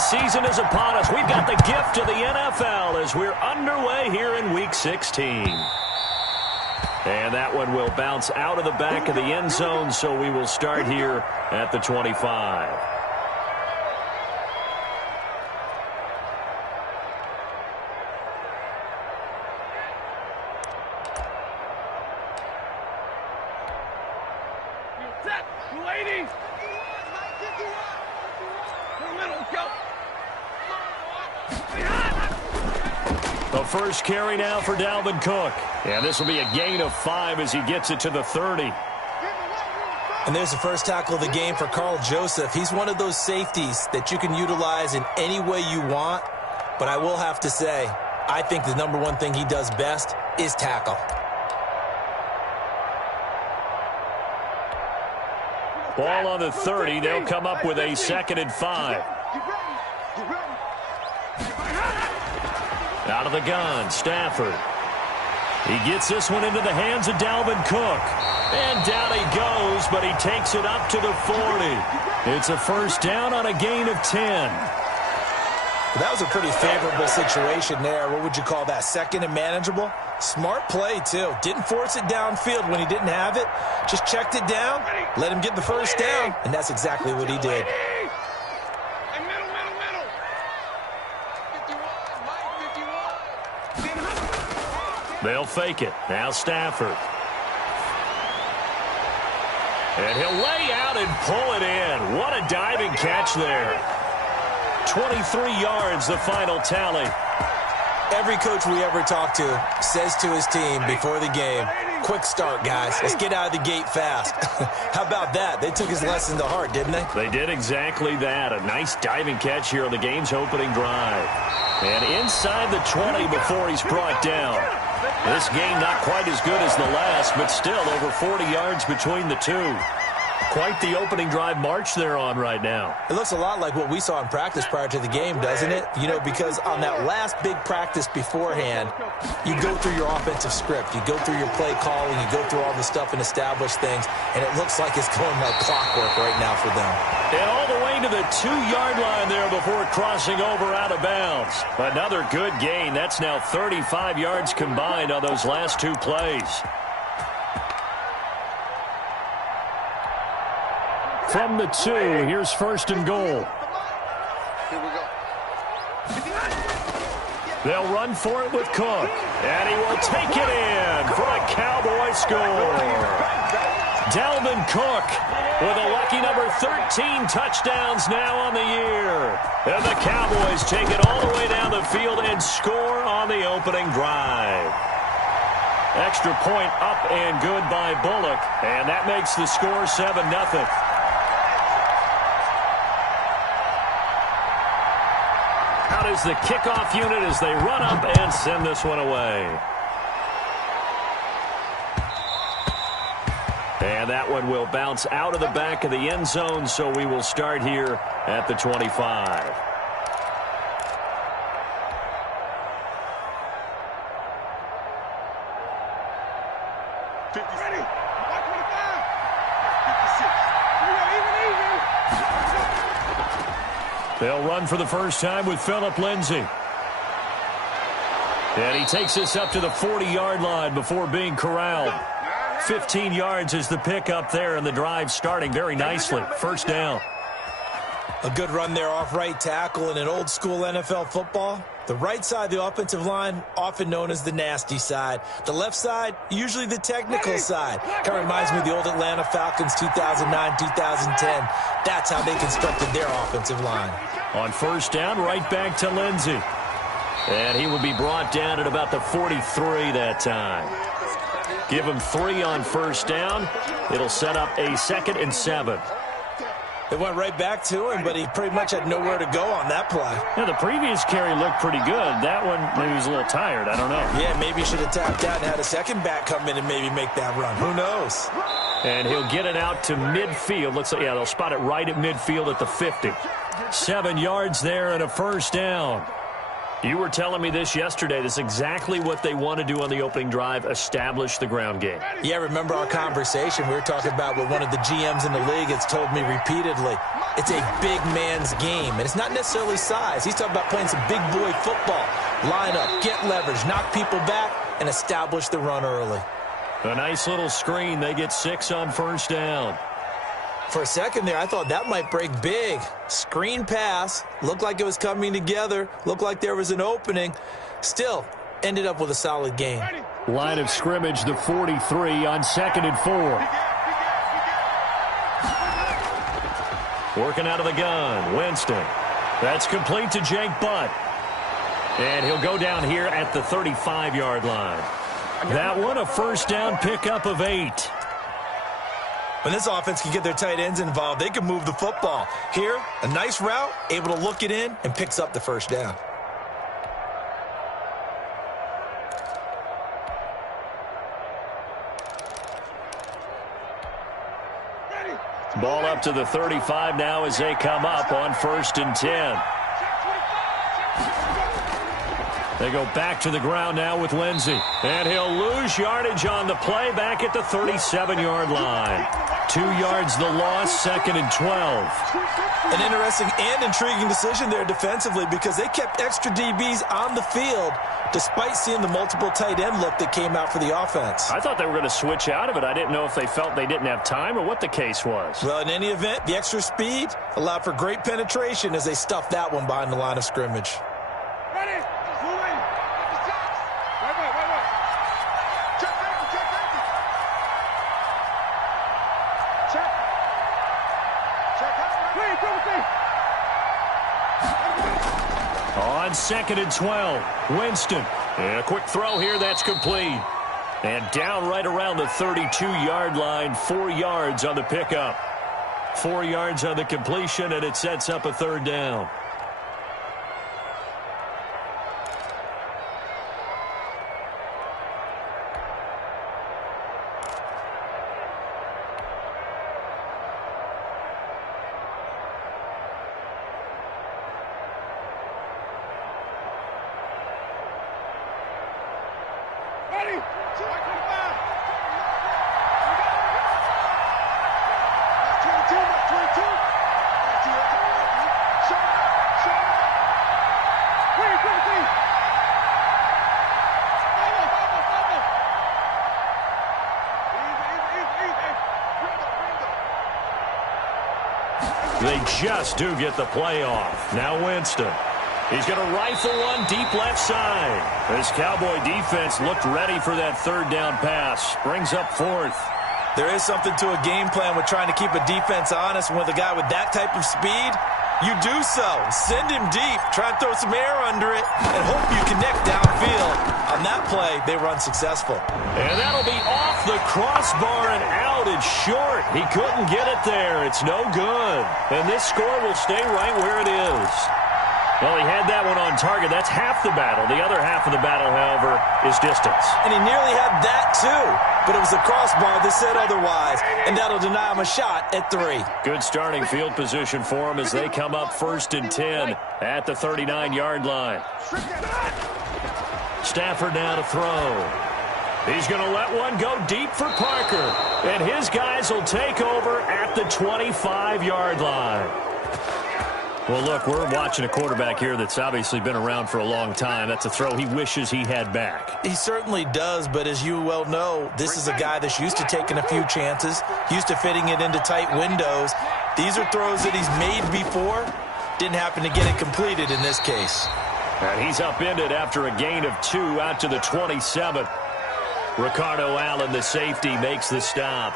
season is upon us. We've got the gift of the NFL as we're underway here in Week 16. And that one will bounce out of the back of the end zone, so we will start here at the 25. The first carry now for Dalvin Cook. And this will be a gain of 5 as he gets it to the 30. And there's the first tackle of the game for Carl Joseph. He's one of those safeties that you can utilize in any way you want. But I will have to say, I think the number one thing he does best is tackle. Ball on the 30. They'll come up with a 2nd and 5. Out of the gun, Stafford. He gets this one into the hands of Dalvin Cook. And down he goes, but he takes it up to the 40. It's a first down on a gain of 10. That was a pretty favorable situation there. What would you call that? 2nd and manageable? Smart play, too. Didn't force it downfield when he didn't have it. Just checked it down, let him get the first down, and that's exactly what he did. They'll fake it. Now Stafford. And he'll lay out and pull it in. What a diving catch there. 23 yards, the final tally. Every coach we ever talk to says to his team before the game, quick start, guys. Let's get out of the gate fast. How about that? They took his lesson to heart, didn't they? They did exactly that. A nice diving catch here on the game's opening drive. And inside the 20 before he's brought down. This game not quite as good as the last, but still over 40 yards between the two. Quite the opening drive march they're on right now. It looks a lot like what we saw in practice prior to the game, doesn't it? You know, because on that last big practice beforehand, you go through your offensive script. You go through your play calling. You go through all the stuff and establish things. And it looks like it's going like clockwork right now for them. And all the way to the 2-yard line there before crossing over out of bounds. Another good gain. That's now 35 yards combined on those last 2 plays. From the 2, here's 1st and goal. Here we go. They'll run for it with Cook. And he will take it in for a Cowboy score. Dalvin Cook with a lucky number 13 touchdowns now on the year. And the Cowboys take it all the way down the field and score on the opening drive. Extra point up and good by Bullock. And that makes the score 7-0. Out is the kickoff unit as they run up and send this one away. And that one will bounce out of the back of the end zone, so we will start here at the 25. They'll run for the first time with Phillip Lindsay. And he takes this up to the 40-yard line before being corralled. 15 yards is the pickup there, and the drive starting very nicely. First down. A good run there off right tackle. In an old-school NFL football, the right side of the offensive line, often known as the nasty side. The left side, usually the technical side. Kind of reminds me of the old Atlanta Falcons 2009, 2010. That's how they constructed their offensive line. On first down, right back to Lindsay. And he will be brought down at about the 43 that time. Give him 3 on first down. It'll set up a 2nd and 7. They went right back to him, but he pretty much had nowhere to go on that play. Yeah, the previous carry looked pretty good. That one, maybe he was a little tired. I don't know. Yeah, maybe he should have tapped out and had a second back come in and maybe make that run. Who knows? And he'll get it out to midfield. Looks like, yeah, they'll spot it right at midfield at the 50. 7 yards there and a first down. You were telling me this yesterday. This is exactly what they want to do on the opening drive, establish the ground game. Yeah, remember our conversation? We were talking about what one of the GMs in the league has told me repeatedly. It's a big man's game, and it's not necessarily size. He's talking about playing some big boy football. Line up, get leverage, knock people back, and establish the run early. A nice little screen. They get 6 on first down. For a second there, I thought that might break big. Screen pass, looked like it was coming together, looked like there was an opening. Still, ended up with a solid game. Line of scrimmage, the 43 on 2nd and 4. Working out of the gun, Winston. That's complete to Jake Butt. And he'll go down here at the 35-yard line. That one, a first down pickup of 8. When this offense can get their tight ends involved, they can move the football. Here, a nice route, able to look it in, and picks up the first down. Ball up to the 35 now as they come up on 1st and 10. They go back to the ground now with Lindsey. And he'll lose yardage on the play back at the 37-yard line. 2 yards the loss, 2nd and 12. An interesting and intriguing decision there defensively because they kept extra DBs on the field despite seeing the multiple tight end look that came out for the offense. I thought they were going to switch out of it. I didn't know if they felt they didn't have time or what the case was. Well, in any event, the extra speed allowed for great penetration as they stuffed that one behind the line of scrimmage. Ready? On 2nd and 12, Winston. And a quick throw here, that's complete. And down right around the 32-yard line, 4 yards on the pickup. 4 yards on the completion, and it sets up a 3rd down. They just do get the play off. Now Winston. He's going to rifle one deep left side. This Cowboy defense looked ready for that 3rd down pass. Brings up 4th. There is something to a game plan with trying to keep a defense honest. And with a guy with that type of speed, you do so. Send him deep. Try and throw some air under it and hope you connect downfield. On that play, they run successful. And that'll be off the crossbar and out. It's short. He couldn't get it there. It's no good. And this score will stay right where it is. Well, he had that one on target. That's half the battle. The other half of the battle, however, is distance. And he nearly had that, too. But it was the crossbar that said otherwise, and that'll deny him a shot at 3. Good starting field position for him as they come up 1st and 10 at the 39-yard line. Stafford now to throw. He's going to let one go deep for Parker. And his guys will take over at the 25-yard line. Well, look, we're watching a quarterback here that's obviously been around for a long time. That's a throw he wishes he had back. He certainly does, but as you well know, this is a guy that's used to taking a few chances, used to fitting it into tight windows. These are throws that he's made before. Didn't happen to get it completed in this case. And he's upended after a gain of 2 out to the 27. Ricardo Allen, the safety, makes the stop.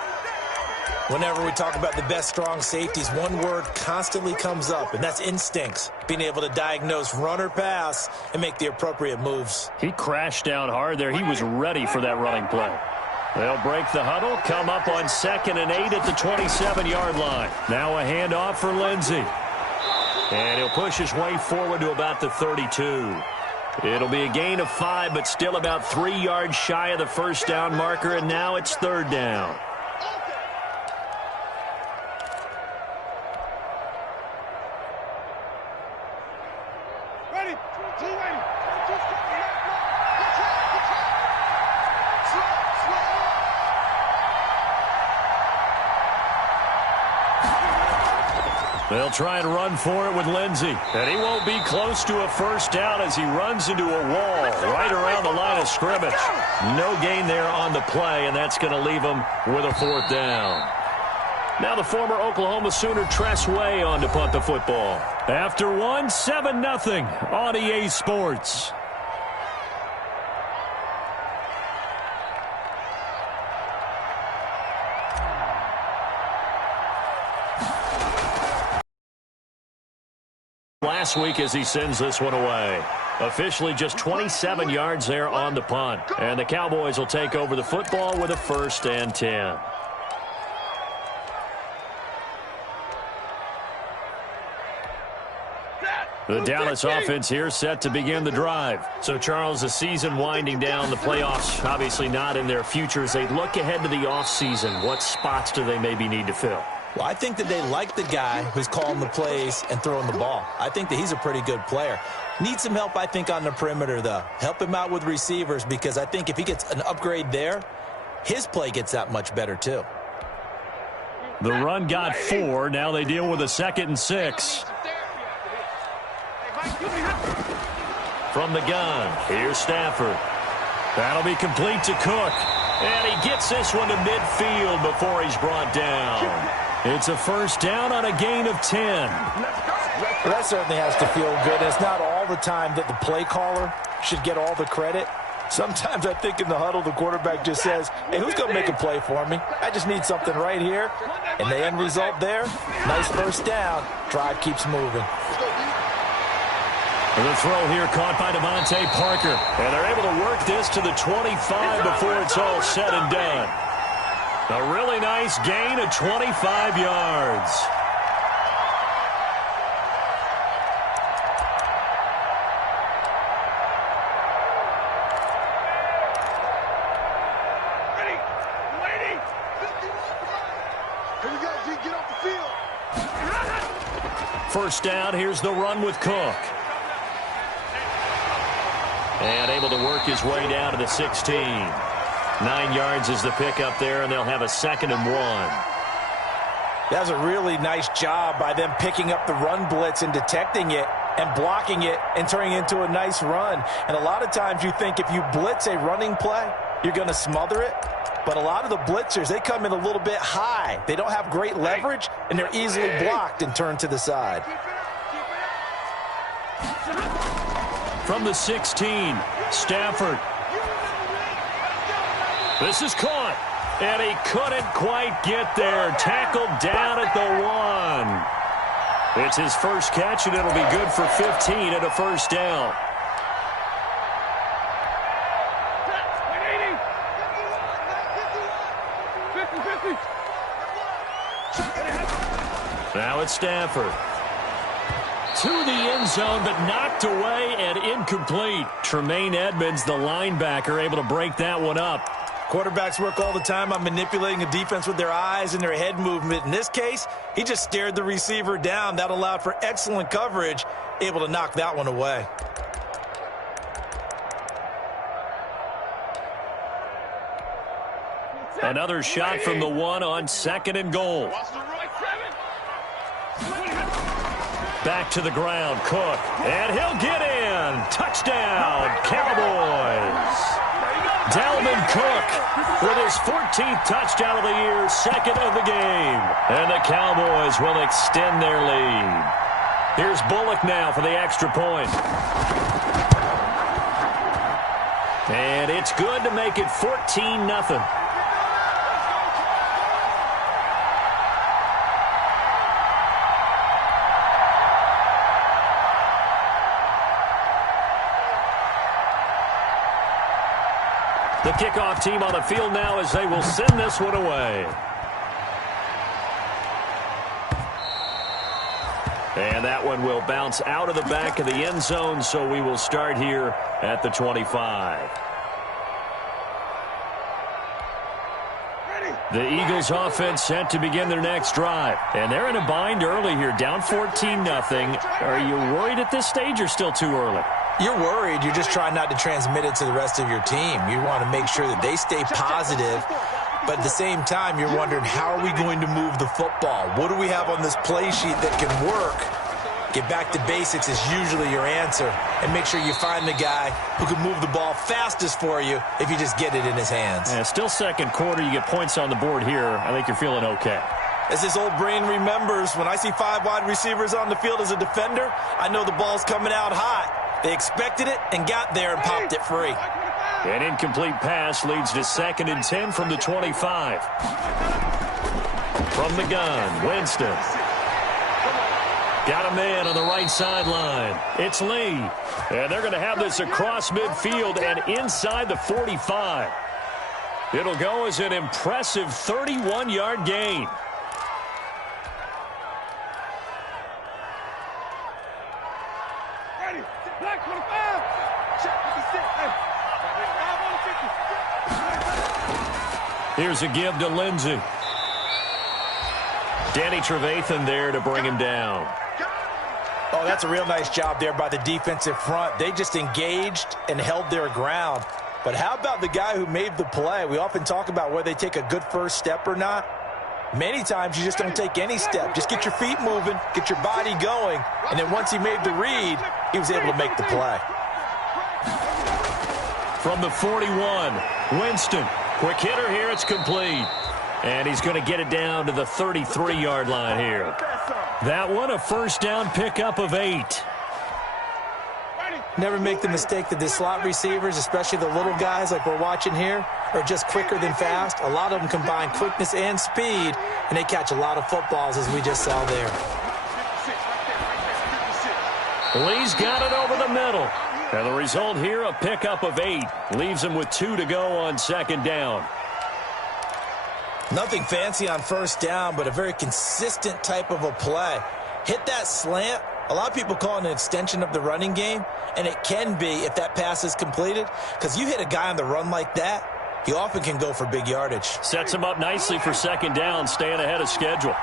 Whenever we talk about the best strong safeties, one word constantly comes up, and that's instincts. Being able to diagnose run or pass and make the appropriate moves. He crashed down hard there. He was ready for that running play. They'll break the huddle, come up on 2nd and 8 at the 27-yard line. Now a handoff for Lindsey. And he'll push his way forward to about the 32. It'll be a gain of 5, but still about 3 yards shy of the first down marker, and now it's 3rd down. They'll try and run for it with Lindsey. And he won't be close to a first down as he runs into a wall right around the line of scrimmage. No gain there on the play, and that's going to leave him with a 4th down. Now the former Oklahoma Sooner Tress Way on to punt the football. After one, 7-0 on EA Sports. Last week as he sends this one away. Officially just 27 yards there on the punt. And the Cowboys will take over the football with a 1st and 10. The Dallas offense here set to begin the drive. So, Charles, the season winding down, the playoffs obviously not in their future. As they look ahead to the offseason, what spots do they maybe need to fill? Well, I think that they like the guy who's calling the plays and throwing the ball. I think that he's a pretty good player. Needs some help, I think, on the perimeter, though. Help him out with receivers, because I think if he gets an upgrade there, his play gets that much better, too. The run got 4. Now they deal with a 2nd and 6. From the gun, here's Stafford. That'll be complete to Cook. And he gets this one to midfield before he's brought down. It's a 1st down on a gain of 10. Well, that certainly has to feel good. It's not all the time that the play caller should get all the credit. Sometimes I think in the huddle, the quarterback just says, hey, who's going to make a play for me? I just need something right here. And the end result there, nice 1st down. Drive keeps moving. The throw here caught by Devontae Parker. And they're able to work this to the 25 before it's all said and done. A really nice gain of 25 yards. Get off the field. 1st down, here's the run with Cook. And able to work his way down to the 16. 9 yards is the pickup there, and they'll have a 2nd and 1. That's a really nice job by them picking up the run blitz and detecting it and blocking it and turning it into a nice run. And a lot of times you think if you blitz a running play, you're going to smother it. But a lot of the blitzers, they come in a little bit high. They don't have great leverage, and they're easily blocked and turned to the side. From the 16, Stafford. This is caught, and he couldn't quite get there. Tackled down at the 1. It's his first catch, and it'll be good for 15 and a 1st down. Now it's Stafford. To the end zone, but knocked away and incomplete. Tremaine Edmonds, the linebacker, able to break that one up. Quarterbacks work all the time on manipulating the defense with their eyes and their head movement. In this case, he just stared the receiver down. That allowed for excellent coverage, able to knock that one away. Another shot from the 1 on 2nd and goal. Back to the ground, Cook, and he'll get in. Touchdown, Cowboys. Dalvin Cook with his 14th touchdown of the year, 2nd of the game. And the Cowboys will extend their lead. Here's Bullock now for the extra point. And it's good to make it 14-0. The kickoff team on the field now as they will send this one away. And that one will bounce out of the back of the end zone, so we will start here at the 25. The Eagles offense set to begin their next drive. And they're in a bind early here, down 14-0. Are you worried at this stage or still too early? You're worried. You're just trying not to transmit it to the rest of your team. You want to make sure that they stay positive But at the same time, you're wondering, how are we going to move the football? What do we have on this play sheet that can work? Get back to basics is usually your answer. And make sure you find the guy who can move the ball fastest for you if you just get it in his hands. Yeah, still second quarter. You get points on the board here. I think you're feeling okay. As his old brain remembers, when I see 5 wide receivers on the field as a defender, I know the ball's coming out hot. They expected it and got there and popped it free. An incomplete pass leads to 2nd and 10 from the 25. From the gun, Winston. Got a man on the right sideline. It's Lee. And they're going to have this across midfield and inside the 45. It'll go as an impressive 31-yard gain. Here's a give to Lindsey. Danny Trevathan there to bring him down. Oh, that's a real nice job there by the defensive front. They just engaged and held their ground. But how about the guy who made the play? We often talk about whether they take a good first step or not. Many times you just don't take any step. Just get your feet moving, get your body going, and then once he made the read, he was able to make the play. From the 41, Winston. Quick hitter here, it's complete. And he's going to get it down to the 33-yard line here. That one, a first down pickup of 8. Never make the mistake that the slot receivers, especially the little guys like we're watching here, are just quicker than fast. A lot of them combine quickness and speed, and they catch a lot of footballs, as we just saw there. Lee's got it over the middle. And the result here, a pickup of 8. Leaves him with 2 to go on 2nd down. Nothing fancy on first down, but a very consistent type of a play. Hit that slant. A lot of people call it an extension of the running game, and it can be if that pass is completed, because you hit a guy on the run like that, he often can go for big yardage. Sets him up nicely for 2nd down, staying ahead of schedule.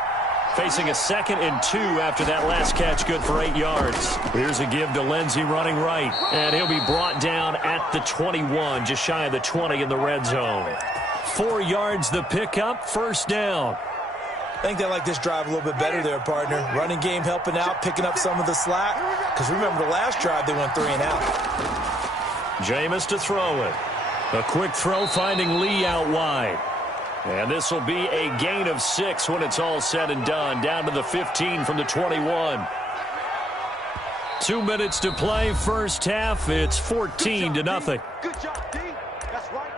Facing a 2nd and 2 after that last catch, good for 8 yards. Here's a give to Lindsey running right, and he'll be brought down at the 21, just shy of the 20 in the red zone. 4 yards the pickup, first down. I think they like this drive a little bit better there, partner. Running game helping out, picking up some of the slack. Because remember, the last drive, they went 3 and out. Jameis to throw it. A quick throw finding Lee out wide. And this will be a gain of 6 when it's all said and done. Down to the 15 from the 21. 2 minutes to play, first half. It's 14-0. Good job, D. That's right.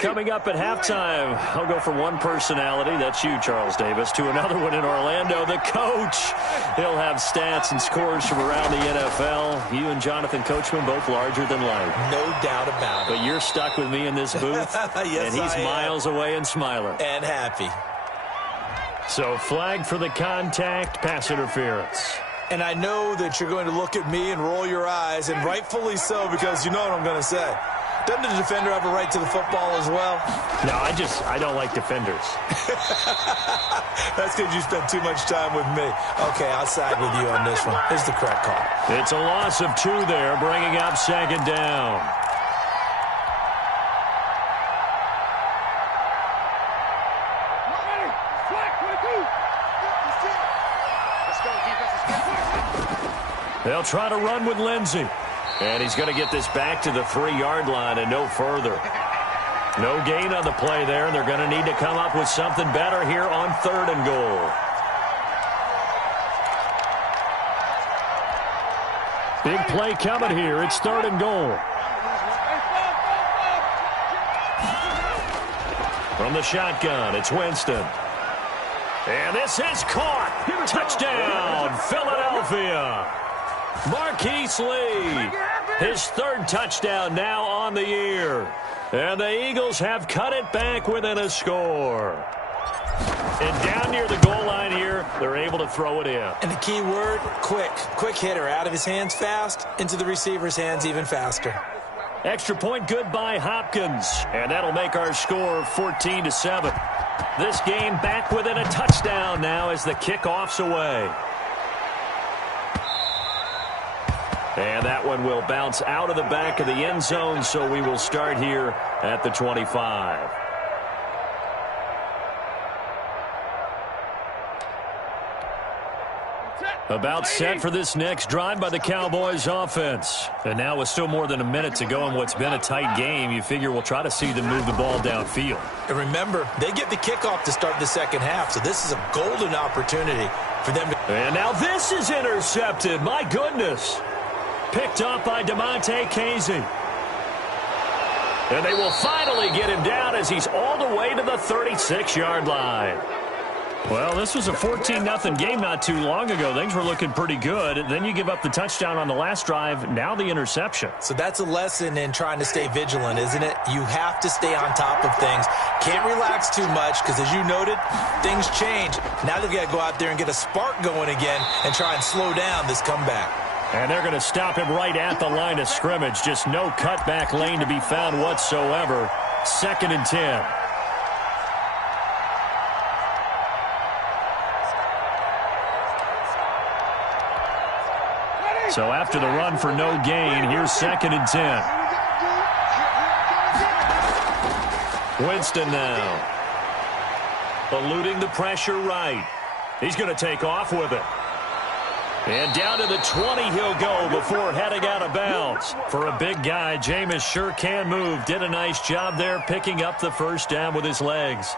Coming up at halftime, I'll go from one personality, that's you, Charles Davis, to another one in Orlando, the coach. He'll have stats and scores from around the NFL. You and Jonathan Coachman both larger than life. No doubt about it. But you're stuck with me in this booth, yes, and he's miles away and smiling. And happy. So flag for the contact, pass interference. And I know that you're going to look at me and roll your eyes, and rightfully so, because you know what I'm going to say. Doesn't the defender have a right to the football as well? No, I don't like defenders. That's because you spent too much time with me. Okay, I'll side with you on this one. Here's the correct call. It's a loss of 2 there, bringing up 2nd down. They'll try to run with Lindsey. And he's going to get this back to the 3-yard line and no further. No gain on the play there, and they're going to need to come up with something better here on 3rd and goal. Big play coming here. It's 3rd and goal. From the shotgun, it's Winston. And this is caught. Touchdown, Philadelphia. Marquise Lee, his 3rd touchdown now on the year. And the Eagles have cut it back within a score. And down near the goal line here, they're able to throw it in. And the key word, quick. Quick hitter, out of his hands fast, into the receiver's hands even faster. Extra point good by Hopkins. And that'll make our score 14-7. This game back within a touchdown now as the kickoff's away. And that one will bounce out of the back of the end zone, so we will start here at the 25. About set for this next drive by the Cowboys offense. And now with still more than a minute to go in what's been a tight game, you figure we'll try to see them move the ball downfield. And remember, they get the kickoff to start the second half, so this is a golden opportunity for them to... And now this is intercepted. My goodness. Picked up by DeMonte Casey. And they will finally get him down as he's all the way to the 36-yard line. Well, this was a 14-0 game not too long ago. Things were looking pretty good. Then you give up the touchdown on the last drive. Now the interception. So that's a lesson in trying to stay vigilant, isn't it? You have to stay on top of things. Can't relax too much because, as you noted, things change. Now they've got to go out there and get a spark going again and try and slow down this comeback. And they're going to stop him right at the line of scrimmage. Just no cutback lane to be found whatsoever. 2nd and 10. So after the run for no gain, here's 2nd and 10. Winston now. Eluding the pressure right. He's going to take off with it. And down to the 20 he'll go before heading out of bounds. For a big guy, Jameis sure can move. Did a nice job there picking up the first down with his legs.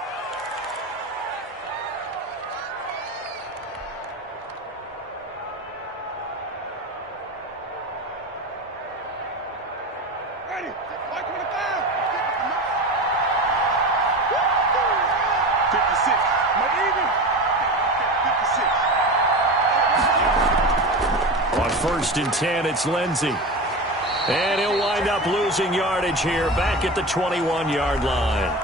On 1st and 10, it's Lindsey. And he'll wind up losing yardage here back at the 21-yard line.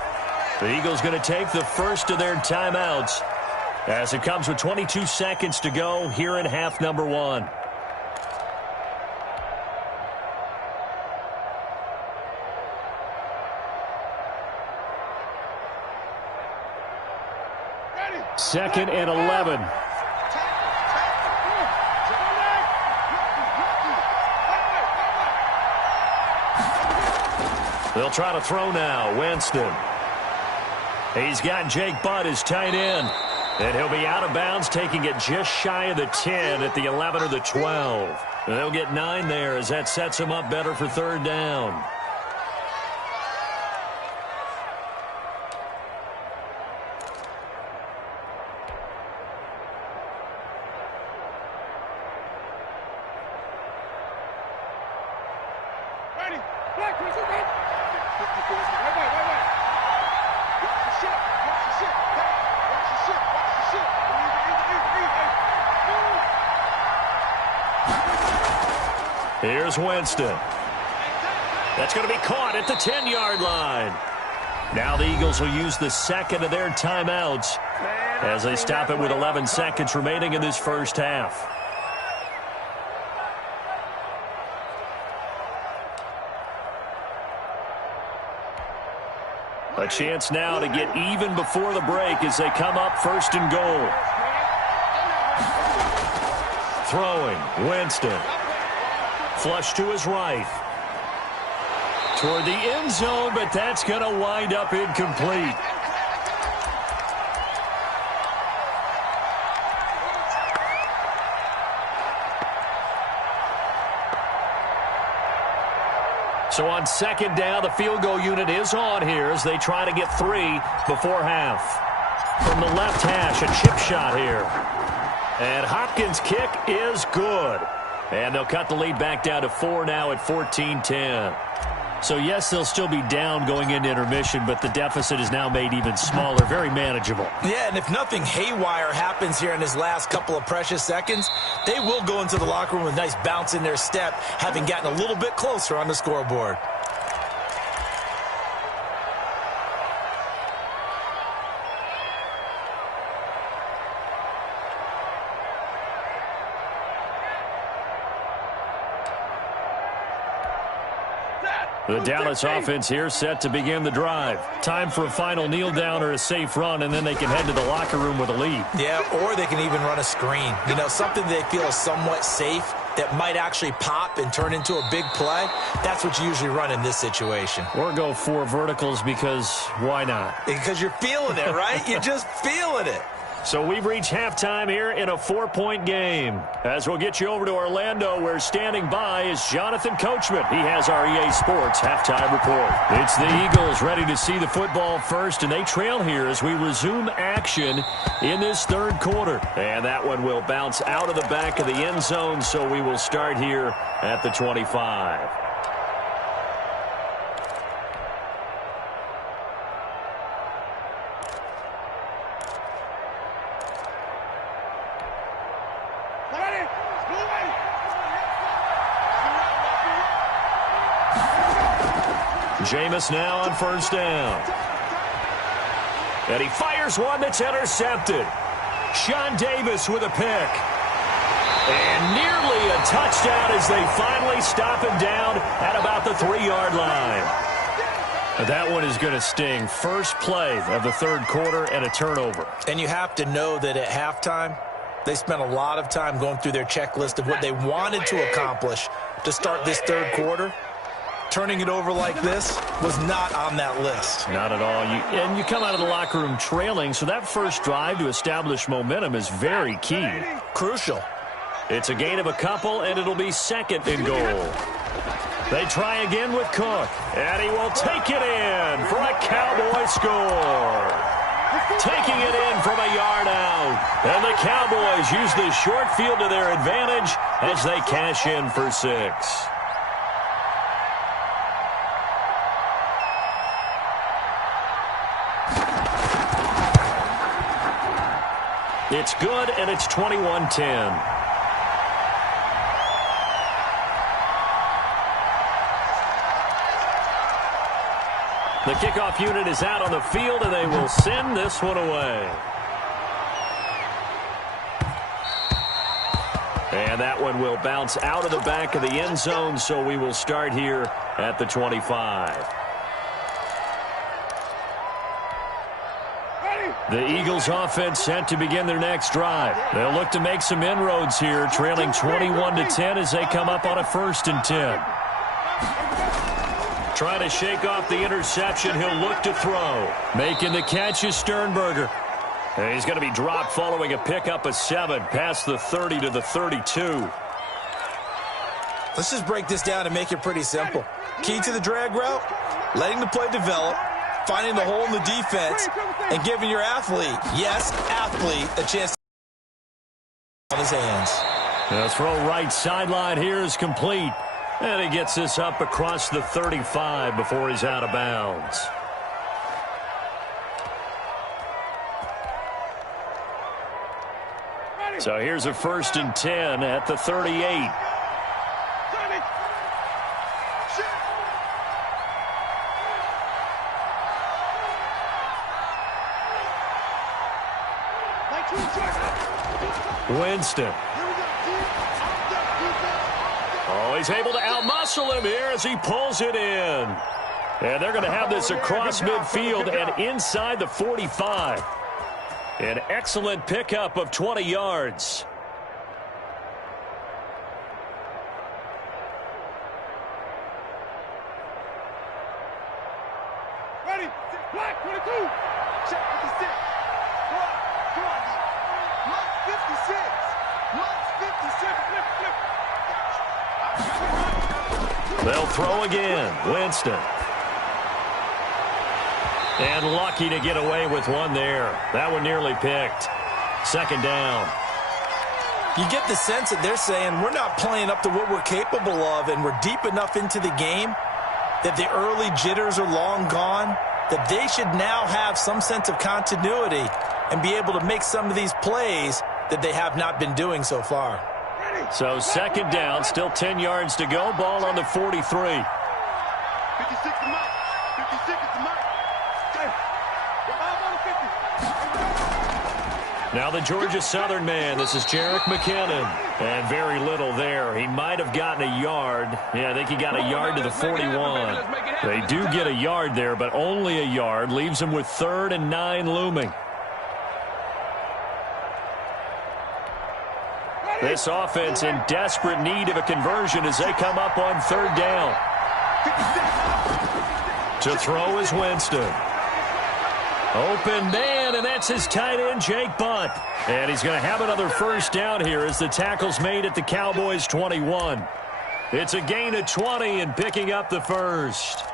The Eagles going to take the first of their timeouts as it comes with 22 seconds to go here in half number 1. Second and 11. They'll try to throw now. Winston. He's got Jake Butt as tight end. And he'll be out of bounds, taking it just shy of the 10 at the 11 or the 12. And they'll get 9 there as that sets him up better for 3rd down. Here's Winston. That's going to be caught at the 10-yard line. Now the Eagles will use the second of their timeouts as they stop it with 11 seconds remaining in this first half. A chance now to get even before the break as they come up 1st and goal. Throwing, Winston. Flush to his right. Toward the end zone, but that's going to wind up incomplete. So on 2nd down, the field goal unit is on here as they try to get 3 before half. From the left hash, a chip shot here. And Hopkins' kick is good. And they'll cut the lead back down to 4 now at 14-10. So, yes, they'll still be down going into intermission, but the deficit is now made even smaller, very manageable. Yeah, and if nothing haywire happens here in his last couple of precious seconds, they will go into the locker room with a nice bounce in their step, having gotten a little bit closer on the scoreboard. The Dallas offense here set to begin the drive. Time for a final kneel down or a safe run, and then they can head to the locker room with a lead. Yeah, or they can even run a screen. You know, something they feel is somewhat safe that might actually pop and turn into a big play, that's what you usually run in this situation. Or go 4 verticals because why not? Because you're feeling it, right? You're just feeling it. So we've reached halftime here in a 4-point game. As we'll get you over to Orlando, where standing by is Jonathan Coachman. He has our EA Sports halftime report. It's the Eagles ready to see the football first, and they trail here as we resume action in this third quarter. And that one will bounce out of the back of the end zone, so we will start here at the 25. Jameis now on first down. And he fires one that's intercepted. Sean Davis with a pick. And nearly a touchdown as they finally stop him down at about the 3-yard line. That one is going to sting. First play of the third quarter and a turnover. And you have to know that at halftime, they spent a lot of time going through their checklist of what they wanted to accomplish to start this third quarter. Turning it over like this was not on that list. Not at all. And you come out of the locker room trailing, so that first drive to establish momentum is very key. Crucial. It's a gain of a couple, and it'll be second and goal. They try again with Cook, and he will take it in for a Cowboy score. Taking it in from a yard out. And the Cowboys use the short field to their advantage as they cash in for 6. It's good, and it's 21-10. The kickoff unit is out on the field, and they will send this one away. And that one will bounce out of the back of the end zone, so we will start here at the 25. The Eagles offense set to begin their next drive. They'll look to make some inroads here, trailing 21-10 as they come up on a 1st and 10. Trying to shake off the interception. He'll look to throw. Making the catch is Sternberger. And he's going to be dropped following a pickup of 7 past the 30 to the 32. Let's just break this down and make it pretty simple. Key to the drag route, letting the play develop, finding the hole in the defense, and giving your athlete, yes, athlete, a chance to on his hands. The throw right sideline here is complete. And he gets this up across the 35 before he's out of bounds. So here's a 1st and 10 at the 38. Winston. Oh, he's able to outmuscle him here as he pulls it in. And they're going to have this across midfield and inside the 45. An excellent pickup of 20 yards. Ready, black 22. Check 56. Come on. Mark 56. Mark 57. Flip. They'll throw again. Winston. And lucky to get away with one there. That one nearly picked. 2nd down. You get the sense that they're saying we're not playing up to what we're capable of, and we're deep enough into the game that the early jitters are long gone, that they should now have some sense of continuity and be able to make some of these plays that they have not been doing so far. So 2nd down, still 10 yards to go. Ball on the 43. 56 to Mike. 56 to Mike. Now the Georgia Southern man. This is Jerick McKinnon. And very little there. He might have gotten a yard. Yeah, I think he got a yard to the 41. They do get a yard there, but only a yard. Leaves him with 3rd and 9 looming. This offense in desperate need of a conversion as they come up on third down. To throw is Winston. Open man, and that's his tight end, Jake Bunt. And he's going to have another first down here as the tackle's made at the Cowboys' 21. It's a gain of 20 and picking up the first.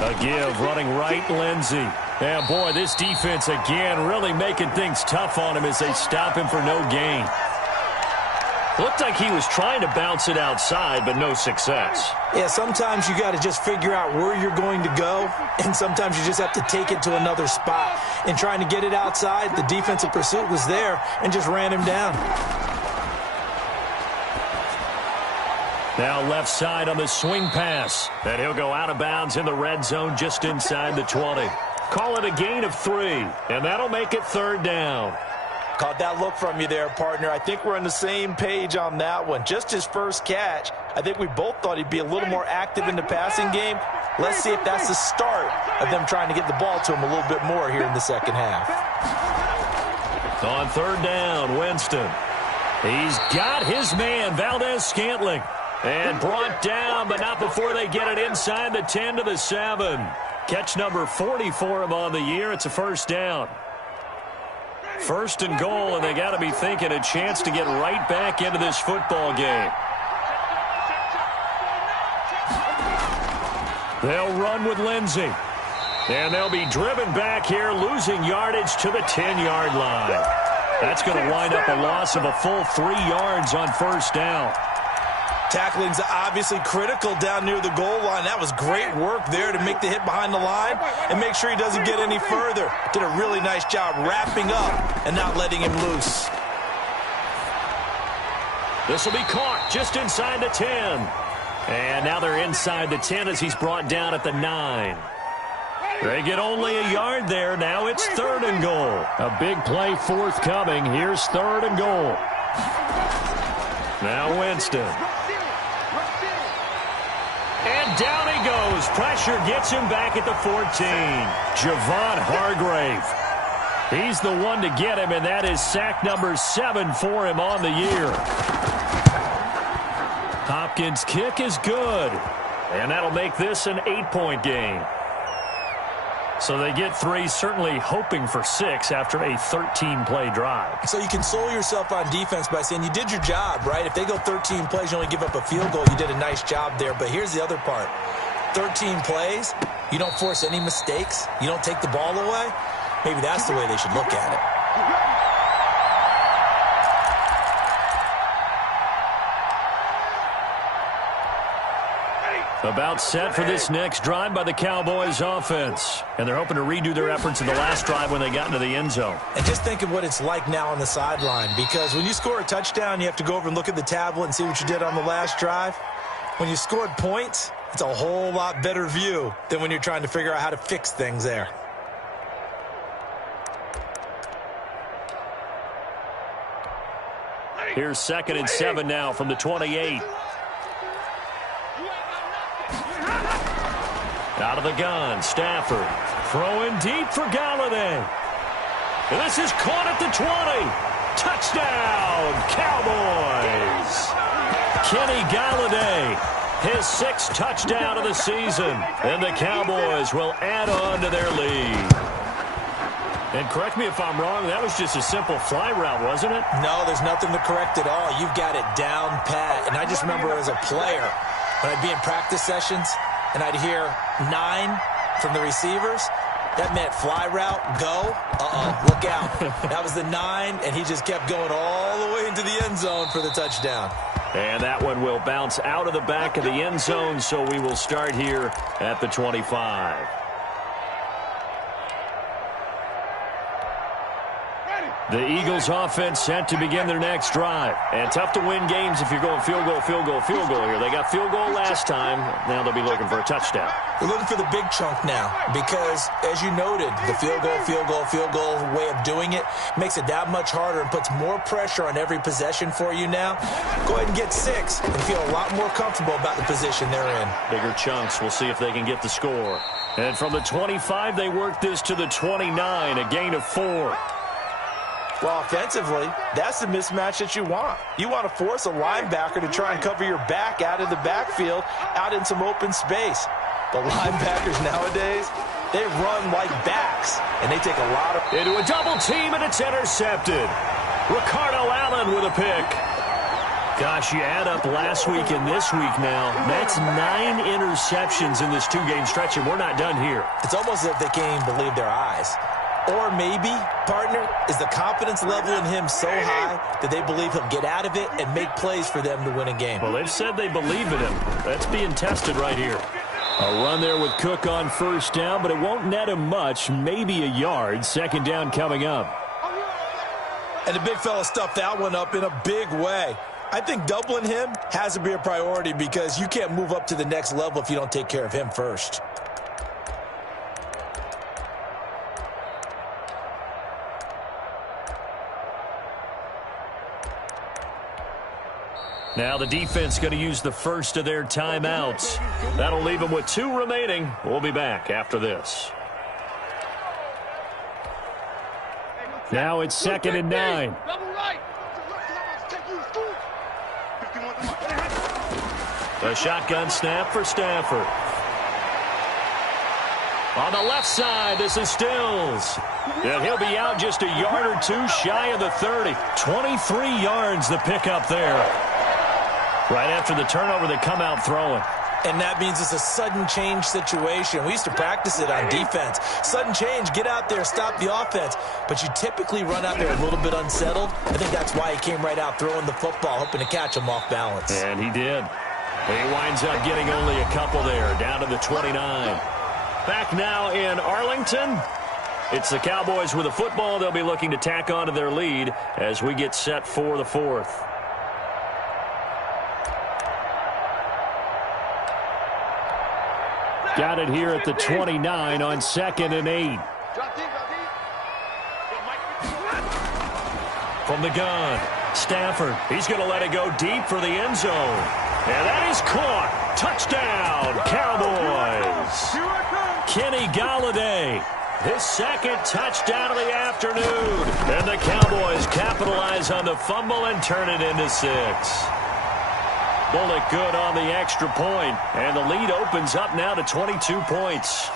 A give, running right, Lindsey. And boy, this defense again really making things tough on him as they stop him for no gain. Looked like he was trying to bounce it outside, but no success. Yeah, sometimes you got to just figure out where you're going to go, and sometimes you just have to take it to another spot. And trying to get it outside, the defensive pursuit was there and just ran him down. Now left side on the swing pass. And he'll go out of bounds in the red zone just inside the 20. Call it a gain of 3, and that'll make it third down. Caught that look from you there, partner. I think we're on the same page on that one. Just his first catch. I think we both thought he'd be a little more active in the passing game. Let's see if that's the start of them trying to get the ball to him a little bit more here in the second half. On third down, Winston. He's got his man, Valdez-Scantling. And brought down, but not before they get it inside the 10 to the 7. Catch number 40 for him on the year. It's a first down. First and goal, and they got to be thinking a chance to get right back into this football game. They'll run with Lindsey. And they'll be driven back here, losing yardage to the 10-yard line. That's going to wind up a loss of a full 3 yards on first down. Tackling's obviously critical down near the goal line. That was great work there to make the hit behind the line and make sure he doesn't get any further. Did a really nice job wrapping up and not letting him loose. This will be caught just inside the 10. And now they're inside the 10 as he's brought down at the 9. They get only a yard there. Now it's third and goal. A big play forthcoming. Here's third and goal. Now Winston. And down he goes. Pressure gets him back at the 14. Javon Hargrave. He's the one to get him, and that is sack number 7 for him on the year. Hopkins' kick is good. And that'll make this an 8-point game. So they get 3, certainly hoping for 6 after a 13-play drive. So you console yourself on defense by saying you did your job, right? If they go 13 plays, you only give up a field goal, you did a nice job there. But here's the other part. 13 plays, you don't force any mistakes, you don't take the ball away. Maybe that's the way they should look at it. About set for this next drive by the Cowboys offense. And they're hoping to redo their efforts in the last drive when they got into the end zone. And just think of what it's like now on the sideline, because when you score a touchdown, you have to go over and look at the tablet and see what you did on the last drive. When you scored points, it's a whole lot better view than when you're trying to figure out how to fix things there. Here's 2nd and 7 now from the 28. Out of the gun, Stafford throwing deep for Galladay. And this is caught at the 20. Touchdown, Cowboys. Kenny Galladay, his 6th touchdown of the season. And the Cowboys will add on to their lead. And correct me if I'm wrong, that was just a simple fly route, wasn't it? No, there's nothing to correct at all. You've got it down pat. And I just remember as a player, when I'd be in practice sessions, and I'd hear 9 from the receivers, that meant fly route, go, look out. That was the 9, and he just kept going all the way into the end zone for the touchdown. And that one will bounce out of the back of the end zone, so we will start here at the 25. The Eagles offense set to begin their next drive. And tough to win games if you're going field goal, field goal, field goal here. They got field goal last time. Now they'll be looking for a touchdown. They're looking for the big chunk now because, as you noted, the field goal way of doing it makes it that much harder and puts more pressure on every possession for you now. Go ahead and get 6 and feel a lot more comfortable about the position they're in. Bigger chunks. We'll see if they can get the score. And from the 25, they work this to the 29, a gain of 4. Well, offensively, that's the mismatch that you want. You want to force a linebacker to try and cover your back out of the backfield, out in some open space. But linebackers nowadays, they run like backs, and they take a lot of... Into a double team, and it's intercepted. Ricardo Allen with a pick. Gosh, you add up last week and this week now. That's 9 interceptions in this 2-game stretch, and we're not done here. It's almost as if they can't even believe their eyes. Or maybe, partner, is the confidence level in him so high that they believe he'll get out of it and make plays for them to win a game. Well, they've said they believe in him. That's being tested right here. A run there with Cook on first down, but it won't net him much, maybe a yard. Second down coming up. And the big fella stuffed that one up in a big way. I think doubling him has to be a priority because you can't move up to the next level if you don't take care of him first. Now the defense going to use the first of their timeouts. That'll leave them with 2 remaining. We'll be back after this. Now it's 2nd and 9. A shotgun snap for Stafford. On the left side, this is Stills. And he'll be out just a yard or 2 shy of the 30. 23 yards the pickup there. Right after the turnover, they come out throwing. And that means it's a sudden change situation. We used to practice it on defense. Sudden change, get out there, stop the offense. But you typically run out there a little bit unsettled. I think that's why he came right out throwing the football, hoping to catch him off balance. And he did. He winds up getting only a couple there, down to the 29. Back now in Arlington. It's the Cowboys with the football. They'll be looking to tack on to their lead as we get set for the 4th. Got it here at the 29 on 2nd and 8. From the gun, Stafford. He's going to let it go deep for the end zone. And that is caught. Touchdown, Cowboys. Kenny Golladay, his 2nd touchdown of the afternoon. And the Cowboys capitalize on the fumble and turn it into 6. Bullock good on the extra point, and the lead opens up now to 22 points.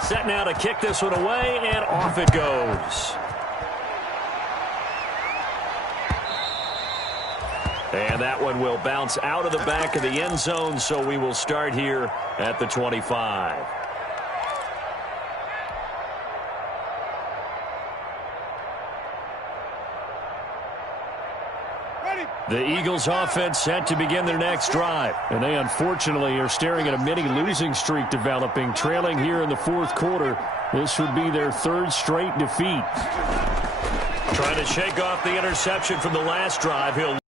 Set now to kick this one away, and off it goes. And that one will bounce out of the back of the end zone, so we will start here at the 25. The Eagles offense set to begin their next drive. And they unfortunately are staring at a mini losing streak developing, trailing here in the 4th quarter. This would be their 3rd straight defeat. Trying to shake off the interception from the last drive. He'll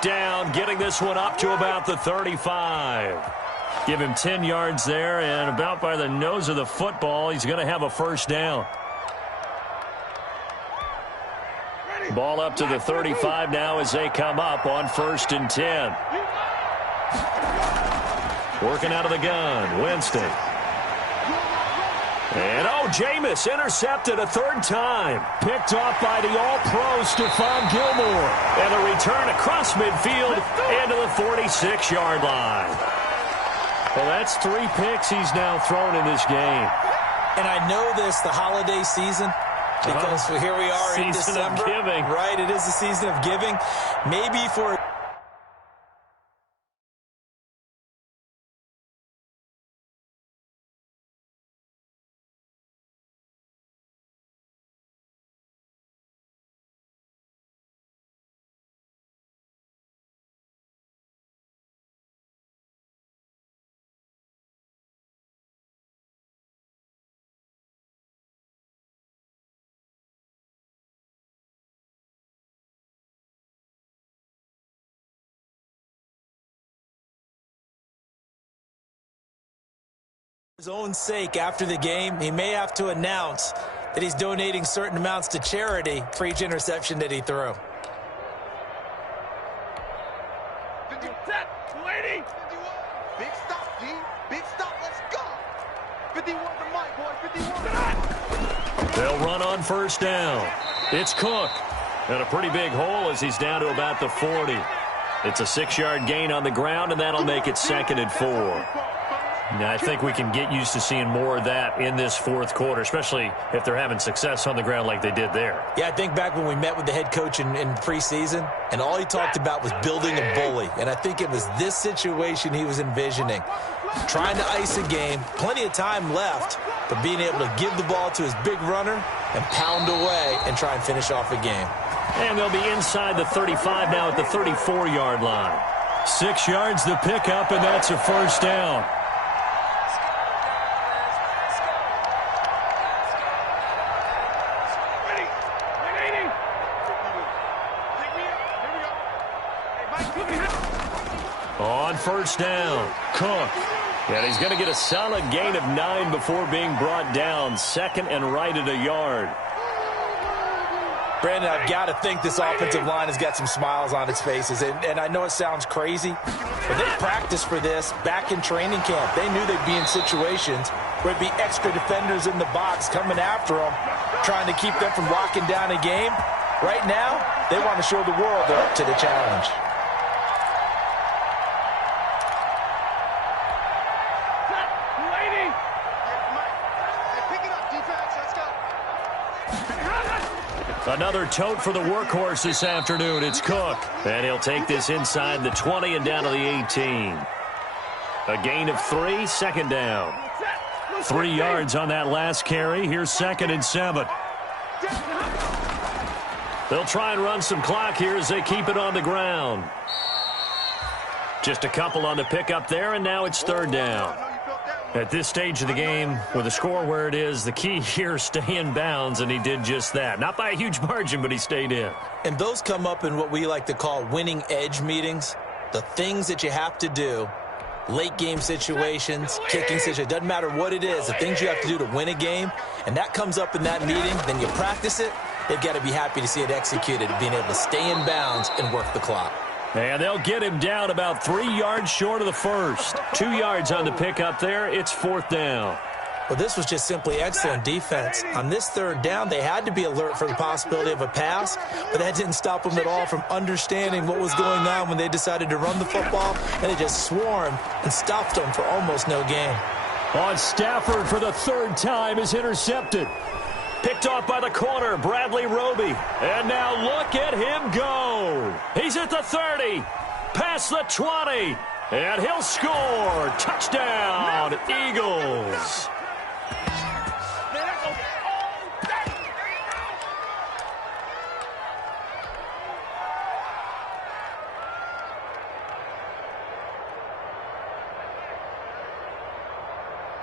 down, getting this one up to about the 35. Give him 10 yards there, and about by the nose of the football, he's going to have a first down. Ball up to the 35 now as they come up on 1st and 10. Working out of the gun, Winston. And Jameis intercepted a 3rd time. Picked off by the all-pro Stephon Gilmore. And a return across midfield into the 46-yard line. Well, that's 3 picks he's now thrown in this game. And I know this, the holiday season, because here we are in December. Season of giving. Right, it is the season of giving. Maybe for For his own sake, after the game, he may have to announce that he's donating certain amounts to charity for each interception that he threw. 50, 280. 51. Big stop, D. Big stop. Let's go. 51 to Mike, boy. 51. They'll run on first down. It's Cook. And a pretty big hole as he's down to about the 40. It's a 6-yard gain on the ground, and that'll make it 2nd and 4. Now, I think we can get used to seeing more of that in this fourth quarter, especially if they're having success on the ground like they did there. Yeah, I think back when we met with the head coach in preseason, and all he talked about was building a bully. And I think it was this situation he was envisioning. Trying to ice a game, plenty of time left, but being able to give the ball to his big runner and pound away and try and finish off a game. And they'll be inside the 35 now at the 34-yard line. 6 yards the pickup, and that's a first down. On first down, Cook. And he's going to get a solid gain of 9 before being brought down. 2nd and right at a yard. Brandon, I've got to think this offensive line has got some smiles on its faces. And I know it sounds crazy, but they practiced for this back in training camp. They knew they'd be in situations where it'd be extra defenders in the box coming after them, trying to keep them from locking down a game. Right now, they want to show the world they're up to the challenge. Another tote for the workhorse this afternoon. It's Cook. And he'll take this inside the 20 and down to the 18. A gain of 3, 2nd down. 3 yards on that last carry. Here's 2nd and 7. They'll try and run some clock here as they keep it on the ground. Just a couple on the pickup there, and now it's 3rd down. At this stage of the game, with the score where it is, the key here is stay in bounds, and he did just that. Not by a huge margin, but he stayed in. And those come up in what we like to call winning edge meetings. The things that you have to do, late game situations, kicking situations, doesn't matter what it is, the things you have to do to win a game, and that comes up in that meeting, then you practice it, they've got to be happy to see it executed, being able to stay in bounds and work the clock. And they'll get him down about 3 yards short of the first. 2 yards on the pickup there. It's 4th down. Well, this was just simply excellent defense. On this 3rd down, they had to be alert for the possibility of a pass, but that didn't stop them at all from understanding what was going on when they decided to run the football, and they just swarmed and stopped them for almost no gain. On Stafford for the 3rd time is intercepted. Picked off by the corner, Bradley Roby. And now look at him go. He's at the 30, past the 20, and he'll score. Touchdown, Eagles.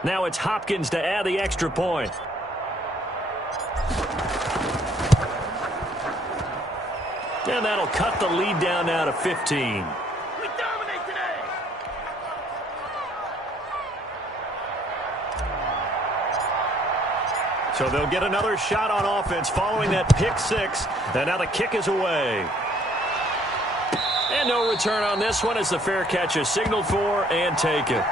Now it's Hopkins to add the extra point. And that'll cut the lead down now to 15. We dominate today. So they'll get another shot on offense following that pick 6. And now the kick is away. And no return on this one as the fair catch is signaled for and taken.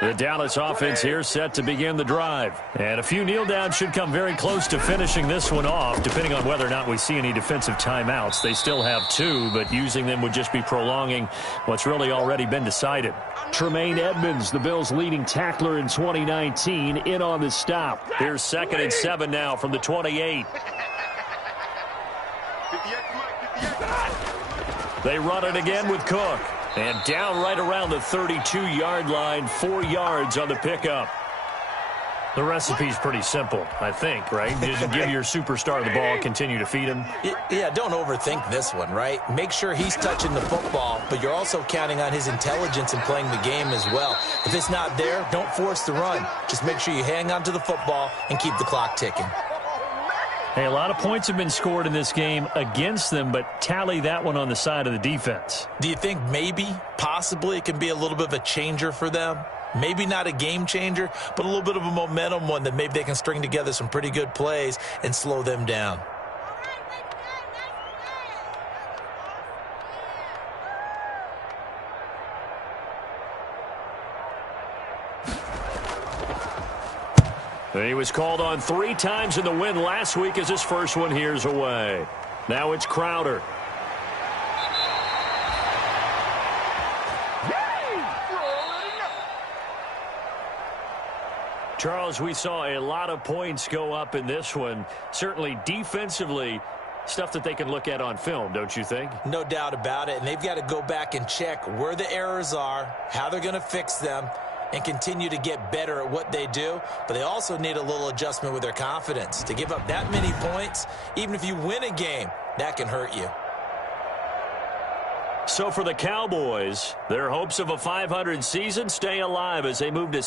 The Dallas offense here set to begin the drive. And a few kneel downs should come very close to finishing this one off, depending on whether or not we see any defensive timeouts. They still have 2, but using them would just be prolonging what's really already been decided. Tremaine Edmonds, the Bills' leading tackler in 2019, in on the stop. Here's 2nd and 7 now from the 28. They run it again with Cook. And down right around the 32-yard line, 4 yards on the pickup. The recipe's pretty simple, I think, right? Just give your superstar the ball and continue to feed him. Yeah, don't overthink this one, right? Make sure he's touching the football, but you're also counting on his intelligence in playing the game as well. If it's not there, don't force the run. Just make sure you hang on to the football and keep the clock ticking. Hey, a lot of points have been scored in this game against them, but tally that one on the side of the defense. Do you think maybe, possibly, it can be a little bit of a changer for them? Maybe not a game changer, but a little bit of a momentum one that maybe they can string together some pretty good plays and slow them down. He was called on 3 times in the win last week as his first one here's away. Now it's Crowder. Charles, we saw a lot of points go up in this one. Certainly defensively, stuff that they can look at on film, don't you think? No doubt about it, and they've got to go back and check where the errors are, how they're going to fix them, and continue to get better at what they do. But they also need a little adjustment with their confidence. To give up that many points, even if you win a game, that can hurt you. So for the Cowboys, their hopes of a 500 season stay alive as they move to